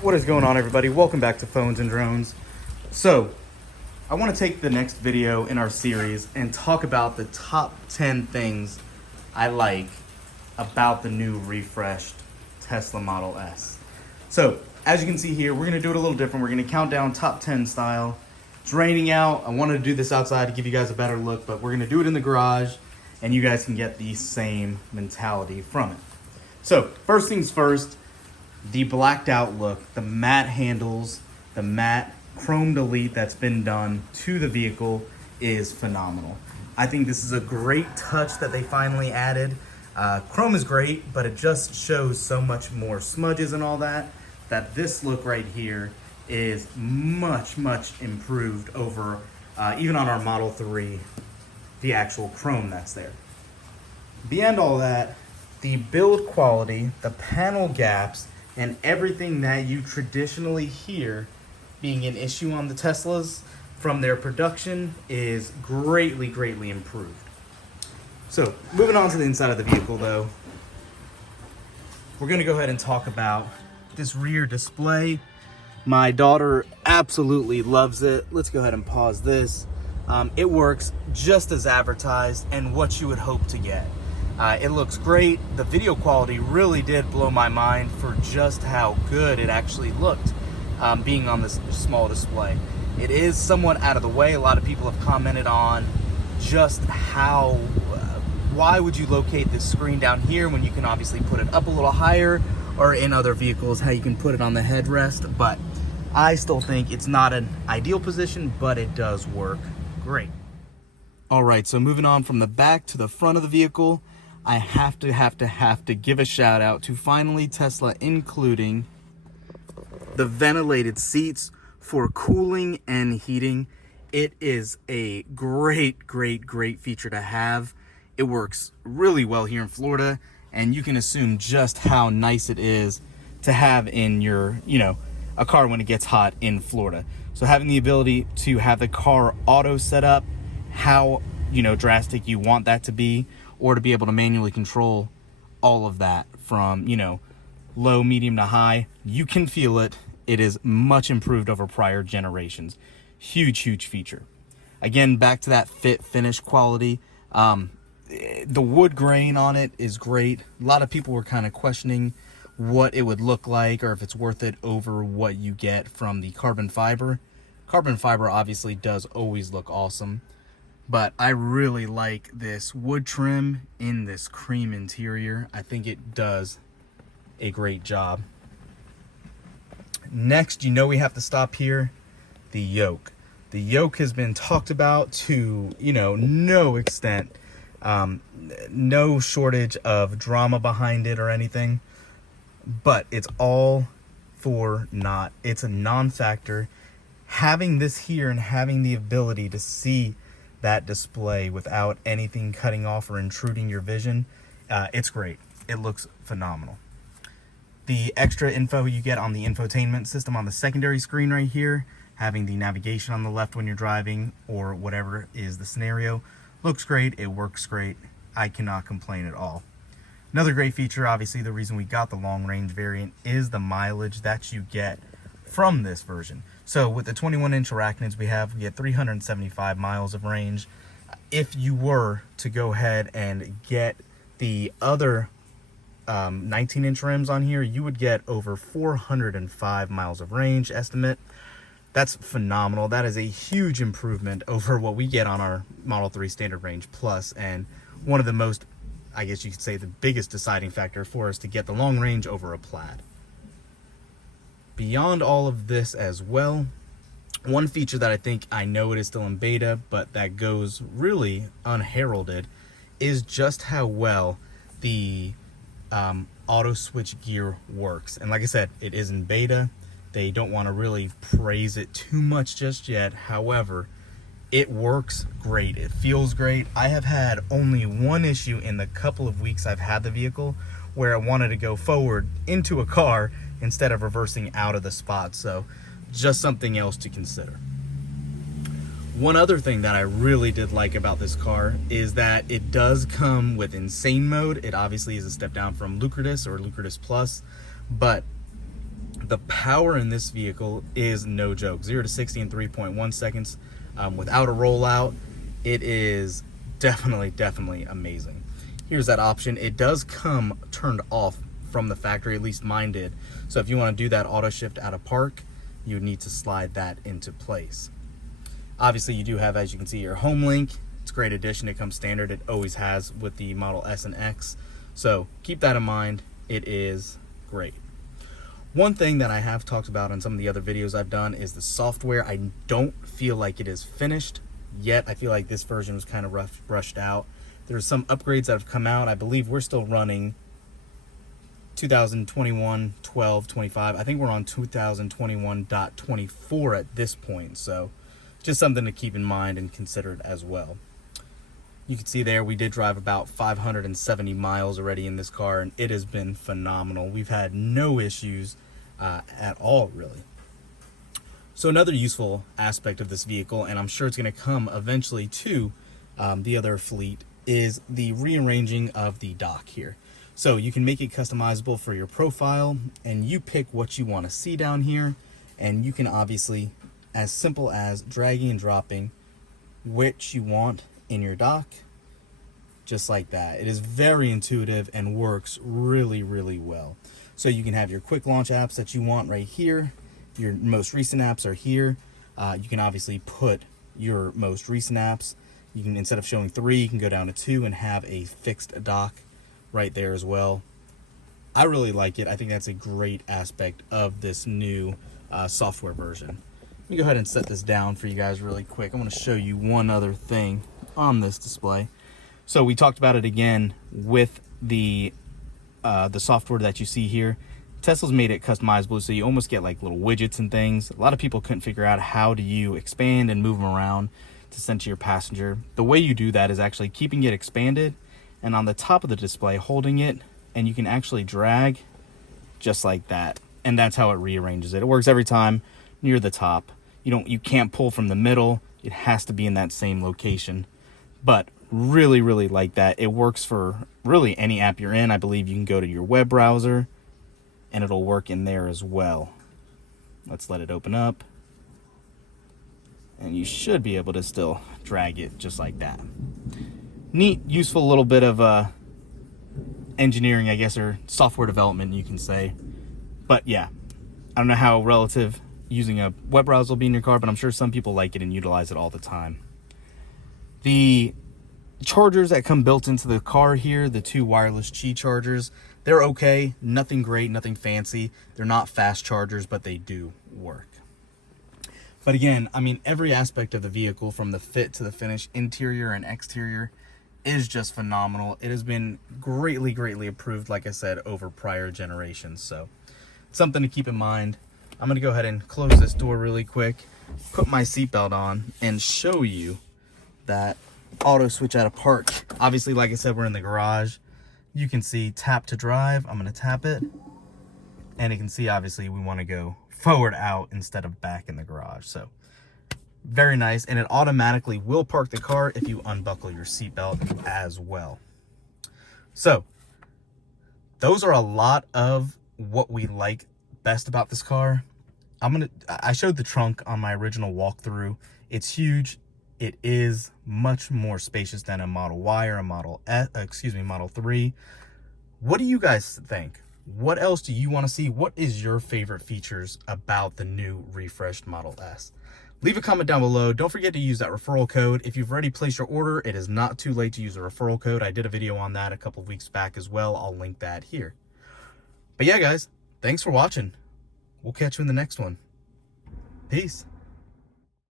What is going on, everybody? Welcome back to Phones and Drones. So I want to take the next video in our series and talk about the top 10 things I like about the new refreshed Tesla Model S. So as you can see here, we're going to do it a little different. We're going to count down top 10 style. It's raining out. I wanted to do this outside to give you guys a better look, but we're going to do it in the garage and you guys can get the same mentality from it. So first things first, the blacked out look, the matte handles, the matte chrome delete that's been done to the vehicle is phenomenal. I think this is a great touch that they finally added. Chrome is great, but it just shows so much more smudges and all that, that this look right here is much improved over even on our Model 3, the actual chrome that's there. Beyond all that, the build quality, the panel gaps, and everything that you traditionally hear being an issue on the Teslas from their production is greatly improved. So moving on to the inside of the vehicle though, we're gonna go ahead and talk about this rear display. My daughter absolutely loves it. Let's go ahead and pause this. It works just as advertised and what you would hope to get. It looks great. The video quality really did blow my mind for just how good it actually looked being on this small display. It is somewhat out of the way. A lot of people have commented on just how, why would you locate this screen down here when you can obviously put it up a little higher, or in other vehicles how you can put it on the headrest, but I still think it's not an ideal position, but it does work great. All right, so moving on from the back to the front of the vehicle, I have to give a shout out to finally Tesla including the ventilated seats for cooling and heating. It is a great feature to have. It works really well here in Florida, and you can assume just how nice it is to have in your, a car when it gets hot in Florida. So having the ability to have the car auto set up how, drastic you want that to be, or to be able to manually control all of that from, low, medium to high, you can feel it. It is much improved over prior generations. Huge feature. Again, back to that fit finish quality. The wood grain on it is great. A lot of people were kind of questioning what it would look like or if it's worth it over what you get from the carbon fiber. Carbon fiber obviously does always look awesome, but I really like this wood trim in this cream interior. I think it does a great job. Next, we have to stop here. The yoke. The yoke has been talked about to, no extent. No shortage of drama behind it or anything, but it's all for naught. It's a non-factor. Having this here and having the ability to see that display without anything cutting off or intruding your vision, it's great. It looks phenomenal. The extra info you get on the infotainment system on the secondary screen right here, having the navigation on the left when you're driving or whatever is the scenario, looks great. It works great. I cannot complain at all. Another great feature, obviously the reason we got the long range variant, is the mileage that you get from this version. So with the 21-inch arachnids we get 375 miles of range. If you were to go ahead and get the other 19-inch rims on here, you would get over 405 miles of range estimate. That's phenomenal. That is a huge improvement over what we get on our Model 3 Standard Range Plus, and one of the most, I guess you could say, the biggest deciding factor for us to get the long range over a Plaid. Beyond all of this as well, one feature that I know it is still in beta, but that goes really unheralded, is just how well the auto switch gear works. And like I said, it is in beta. They don't want to really praise it too much just yet. However, it works great. It feels great. I have had only one issue in the couple of weeks I've had the vehicle where I wanted to go forward into a car instead of reversing out of the spot. So just something else to consider. One other thing that I really did like about this car is that it does come with insane mode. It obviously is a step down from Lucratus or Lucratus Plus, but The power in this vehicle is no joke. 0 to 60 in 3.1 seconds. Without a rollout, it is definitely amazing. Here's that option. It does come turned off from the factory, at least mine did. So if you want to do that auto shift out of park, you need to slide that into place. Obviously you do have, as you can see, your home link. It's a great addition. It comes standard. It always has with the Model S and X. So keep that in mind. It is great. One thing that I have talked about in some of the other videos I've done is the software. I don't feel like it is finished yet. I feel like this version was kind of rushed out. There's some upgrades that have come out. I believe we're still running 2021, 12, 25. I think we're on 2021.24 at this point. So just something to keep in mind and consider it as well. You can see there we did drive about 570 miles already in this car, and it has been phenomenal. We've had no issues at all, really. So another useful aspect of this vehicle, and I'm sure it's going to come eventually to the other fleet, is the rearranging of the dock here. So you can make it customizable for your profile, and you pick what you want to see down here, and you can obviously, as simple as dragging and dropping which you want in your dock, just like that. It is very intuitive and works really well. So you can have your quick launch apps that you want right here. Your most recent apps are here. You can obviously put your most recent apps. You can, instead of showing 3, you can go down to 2 and have a fixed dock right there as well. I really like it. I think that's a great aspect of this new software version. Let me go ahead and set this down for you guys really quick. I want to show you one other thing on this display. So we talked about it again with the software that you see here. Tesla's made it customizable, so you almost get like little widgets and things. A lot of people couldn't figure out how do you expand and move them around to send to your passenger. The way you do that is actually keeping it expanded and on the top of the display holding it, and you can actually drag just like that, and that's how it rearranges it. It works every time near the top. You can't pull from the middle. It has to be in that same location. But really like that. It works for really any app you're in. I believe you can go to your web browser and it'll work in there as well. Let's let it open up, and you should be able to still drag it just like that. Neat, useful little bit of engineering, I guess, or software development, you can say. But yeah, I don't know how relative using a web browser will be in your car, but I'm sure some people like it and utilize it all the time. The chargers that come built into the car here, the 2 wireless Qi chargers, they're okay. Nothing great, nothing fancy. They're not fast chargers, but they do work. But again, I mean, every aspect of the vehicle, from the fit to the finish, interior and exterior, is just phenomenal. It has been greatly improved, like I said, over prior generations. So something to keep in mind. I'm going to go ahead and close this door really quick, put my seatbelt on, and show you that auto switch out of park. Obviously, like I said, we're in the garage. You can see tap to drive. I'm going to tap it, and you can see obviously we want to go forward out instead of back in the garage. So very nice, and it automatically will park the car if you unbuckle your seatbelt as well. So those are a lot of what we like best about this car. I showed the trunk on my original walkthrough. It's huge. It is much more spacious than a Model Y or a Model 3. What do you guys think? What else do you want to see? What is your favorite features about the new refreshed Model S? Leave a comment down below. Don't forget to use that referral code. If you've already placed your order, it is not too late to use a referral code. I did a video on that a couple of weeks back as well. I'll link that here. But yeah, guys, thanks for watching. We'll catch you in the next one. Peace.